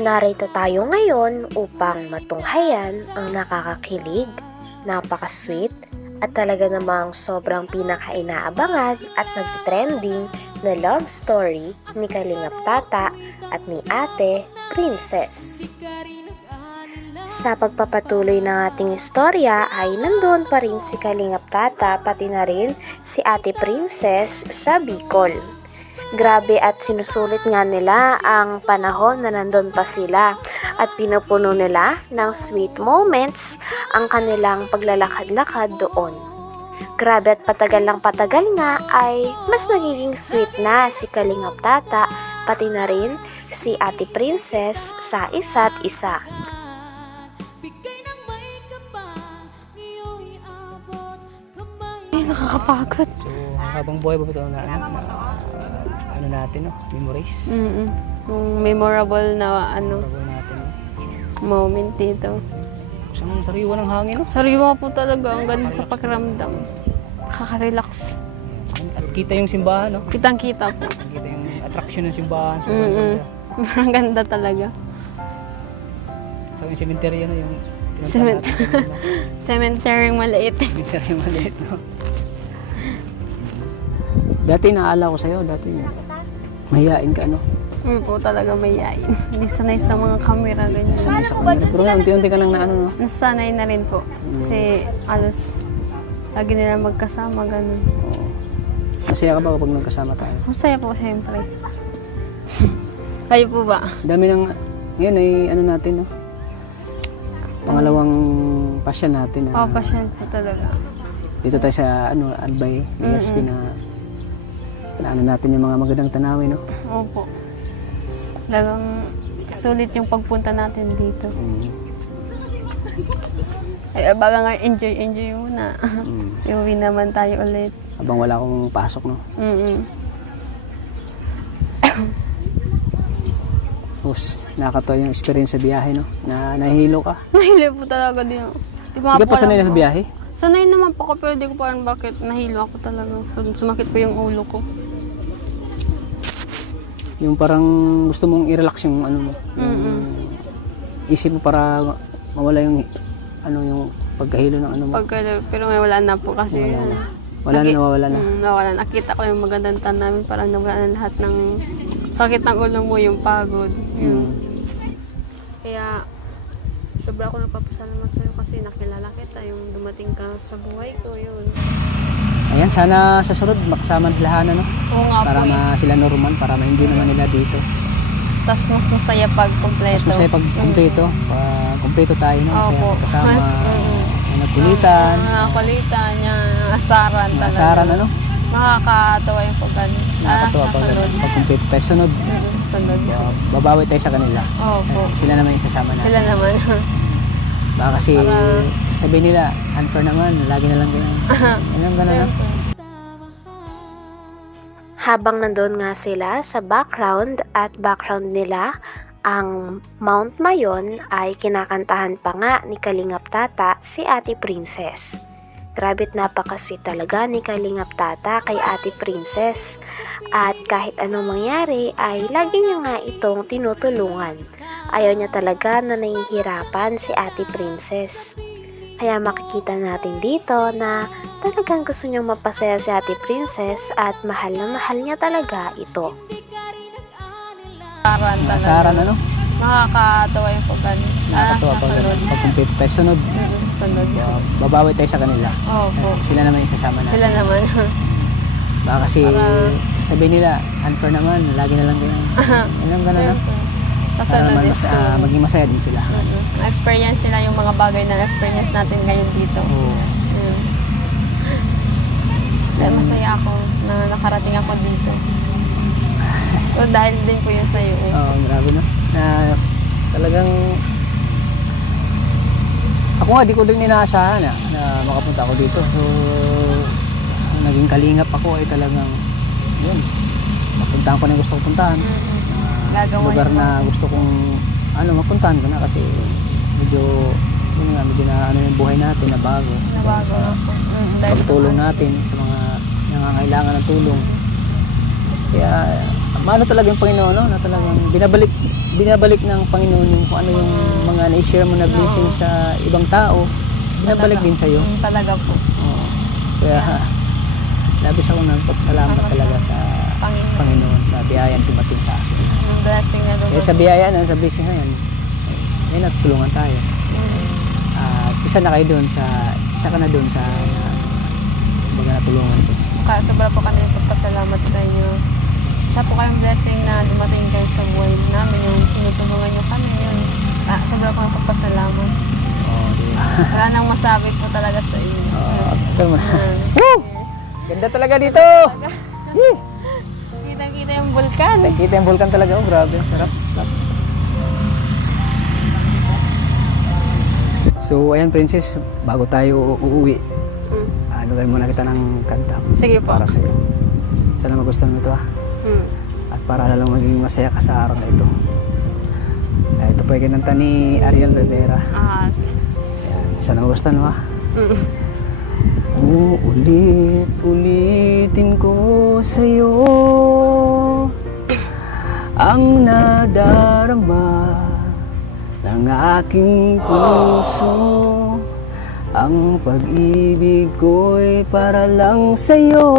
Narito tayo ngayon upang matunghayan ang nakakakilig, napaka-sweet, at talaga namang sobrang pinaka-inaabangan at nagtitrending na love story ni Kalingap Tata at ni Ate Princess. Sa pagpapatuloy ng ating istorya ay nandoon pa rin si Kalingap Tata pati na rin si Ate Princess sa Bicol. Grabe at sinusulit nga nila ang panahon na nandun pa sila at pinupuno nila ng sweet moments ang kanilang paglalakad-lakad doon. Grabe at patagal nga ay mas nagiging sweet na si Kalingap Tata pati na rin si Ate Princess sa isa't isa. Ay, nakakapagod. So, habang buhay ba ito na ano natin, no? Memories. Yung memorable na Memorable natin, no? moment dito. Isang sariwa ng hangin, no? Sariwa po talaga. Ang ganda sa pakiramdam. Nakaka-relax. At kita yung simbahan, no? Kitang-kita po. Kita yung attraction ng simbahan. So, Ang ganda talaga. so yung cemetery, no? Yung Cemetery maliit. cemetery maliit, no? Dati naala ko sa'yo, mahihain ka, no? Hindi po talaga mayayain. Hindi sanay sa mga camera, ganyan. Sanay sa kamera. Pero nga, unti-unti ka nang naano, no? Nasanay na rin po. Kasi alos lagi nila magkasama, ganun. Oo. Masaya ka ba kapag nagkasama tayo? Masaya po, siyempre. Kayo po ba? Dami ng, ngayon ay ano natin, no? Pangalawang pasyon natin. Pasyal po talaga. Dito tayo sa Albay, ESP na ano natin yung mga magandang tanawin, no? Opo. Talagang sulit yung pagpunta natin dito. Ay, baga nga enjoy muna. Iuwi naman tayo ulit. Habang wala akong pasok, no? Tapos, nakakatawa yung experience sa biyahe, no? Na nahihilo ka. Nahilo po talaga din. Di Hindi ka pa sanay na sa biyahe? Sanay naman po ako pero di ko pa alam bakit nahilo ako talaga. Sumakit po yung ulo ko. Yung parang gusto mong i-relax yung ano mo. Yung isip mo para mawala yung yung pagkahilo ng ano mo. Pero may wala na po kasi. Wala na, nawawala na. Nawala. Nakita ko yung magandang tan namin. Parang nawala na lahat ng sakit ng ulo mo, yung pagod. Yun. Kaya, sobra ako napapasalamat sa'yo kasi nakilala kita. Yung dumating ka sa buhay ko, yun. Ayan, sana sa sunod makasama sila Hana, no? Oo nga Para po. sila Norman, para ma-enjoy naman nila dito. Tapos mas masaya pag kompleto. Mas masaya pag kumpleto. Kumpleto tayo, no? Masaya Opo. kasama. Mas, Nagkulitan. Kulitan niya, asaran talaga. Asaran, ano? Nakakatawa yung Nakakatawa sa pag sunod. kumpleto tayo. Sunod, Sunod. babawi tayo sa kanila. Opo. Sila naman yung isasama natin. Sila naman. Baka kasi sabihin nila, unfair naman, lagi na lang ganyan. Alam ka na lang. Habang nandun nga sila sa background nila, ang Mount Mayon ay kinakantahan pa nga ni Kalingap Tata si Ate Princess. Grabe't napaka-sweet talaga ni Kalingap Tata kay Ate Princess. At kahit anong mangyari ay lagi niya nga itong tinutulungan. Ayaw niya talaga na nahihirapan si Ate Princess. Kaya makikita natin dito na talagang gusto niyang mapasaya si Ate Princess at mahal na mahal niya talaga ito. Asaran, ano? Nakakatawa yung Nakakatawa sa sunod. pag kumpleto tayo. Sunod, Sunod. babawi tayo sa kanila. Opo. Sila naman yung isasama natin. Sila naman. Baka kasi sabihin nila, unfair naman, lagi na lang ganyan. Alam ka na lang. Para Kasunod naman is maging masaya din sila. experience nila yung mga bagay na experience natin ngayon dito. Oo. Dahil masaya ako na nakarating ako dito. So, dahil din po yun sa'yo. Oo, grabe no. Na talagang ako nga, di ko din inaasahan na makapunta ako dito. So, naging kalingap ako ay talagang yun. Napuntahan ko na yung gusto kong puntahan. Lugar na gusto kong mapuntahan ko na kasi medyo yung buhay natin na bago. Nabago na po. Pagtulong natin sa mga nangangailangan ng tulong. Kaya maano talaga yung Panginoon, no? Na talagang binabalik ng Panginoon yung kung ano yung mga na-share mo na blessing sa ibang tao, binabalik din sa iyo. Talaga po. Oo. Kaya labis ako nagpapasalamat talaga sa Panginoon sa biyayang dumating sa akin. Yung blessing na Kaya sa biyaya na, sa blessing na yan, may natulungan tayo. At isa ka na doon sa mga natulungan ko. Kaya sobra po kami nagpapasalamat sa inyo. Isa po kayong blessing na dumating kayo sa buhay namin, yung tinutulungan nyo kami yun. Sobra po nagpapasalamat. Oo, di ba? Wala nang masabi po talaga sa inyo. Ito mo na. Woo! Ganda talaga dito! Kita-kita yung vulkan. Nakikita yung vulkan talaga. Oh, grabe. Sarap. So, ayan, Princess. Bago tayo uuwi, gawin muna kita ng kanta. Sige po. Para sa'yo. Sana magustuhan mo ito, ha? At para lalong maging masaya ka sa araw na ito. Ito po yung kinanta ni Ariel Rivera. Ayan. Sana magustuhan mo, ha? Ulit-ulitin ko sa'yo ang nadarama ng aking puso. Ang pag-ibig ko'y para lang sa'yo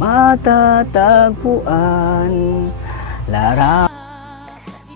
matatagpuan.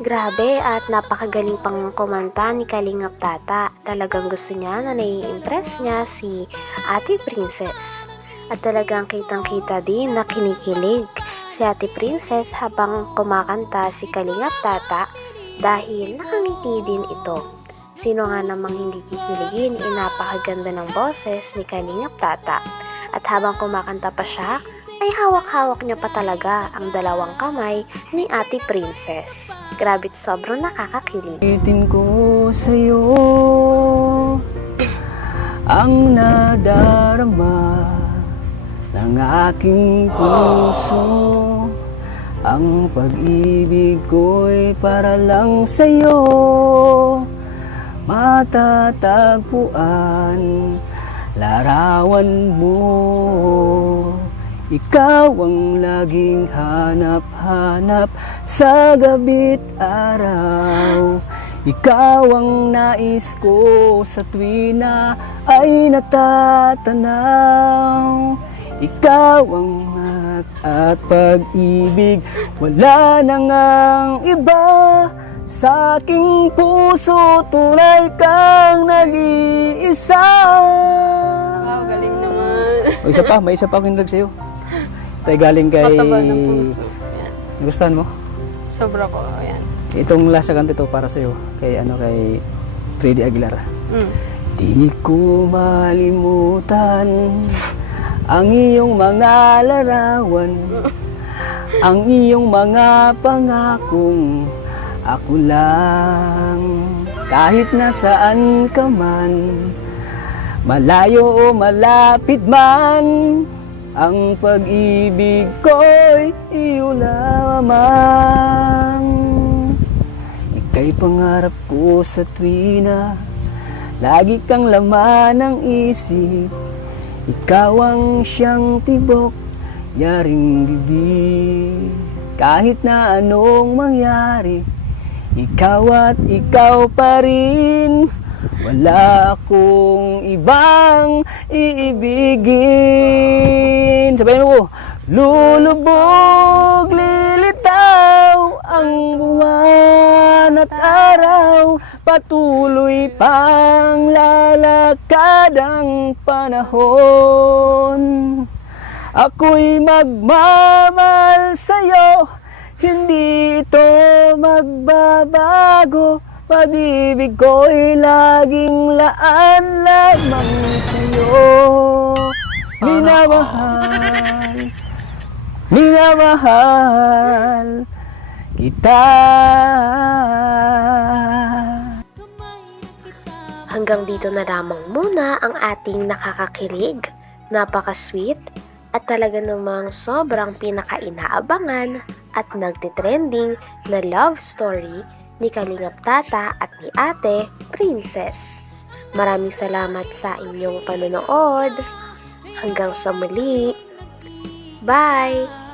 Grabe at napakagaling pang kumanta ni Kalingap Tata. Talagang gusto niya na nai-impress niya si Ate Princess. At talagang kitang-kita din na kinikilig si Ate Princess habang kumakanta si Kalingap Tata dahil nakangiti din ito. Sino nga namang hindi kikiligin, napakaganda ng boses ni Kalingap Tata. At habang kumakanta pa siya, ay hawak-hawak niya pa talaga ang dalawang kamay ni Ate Princess. Grabe't sobrang nakakakilig. Ulitin ko sa'yo ang nadarama ng aking puso. Ang pag-ibig ko'y para lang sa'yo matatagpuan. Larawan mo, ikaw ang laging hanap-hanap sa gabi't araw. Ikaw ang nais ko sa tuwing na ay natatanaw. Ikaw ang at pag-ibig, wala nang ang iba. Sa aking puso, tunay kang nag-iisa. Wow, galing naman. May isa pa akong nag sa'yo. Ito ay galing kay... Mataba ng puso. Yan. Nagustuhan mo? Sobra po. Ayan. Itong last na kanta ito para sa'yo. Kay Freddy Aguilar. Di ko malimutan ang iyong mga larawan, ang iyong mga pangakong ako lang. Kahit nasaan ka man, malayo o malapit man, ang pag-ibig ko'y iyo lamang. Ika'y pangarap ko sa tuwina, lagi kang laman ng isip. Ikaw ang siyang tibok, yaring bibig. Kahit na anong mangyari, ikaw at ikaw pa rin. Wala akong ibang iibigin. Sabayin mo, lulubog, lilitaw ang buwan at araw. Patuloy pang lalakad ang panahon. Ako'y magmamahal sa'yo, hindi ito magbabago. Pag-ibig ko'y laging laan lamang sa'yo. Minamahal kita. Hanggang dito na lamang muna ang ating nakakakilig, napaka-sweet, at talaga namang sobrang pinaka-inaabangan at nagtitrending na love story ni Kalingap Tata at ni Ate Princess. Maraming salamat sa inyong panonood. Hanggang sa muli. Bye!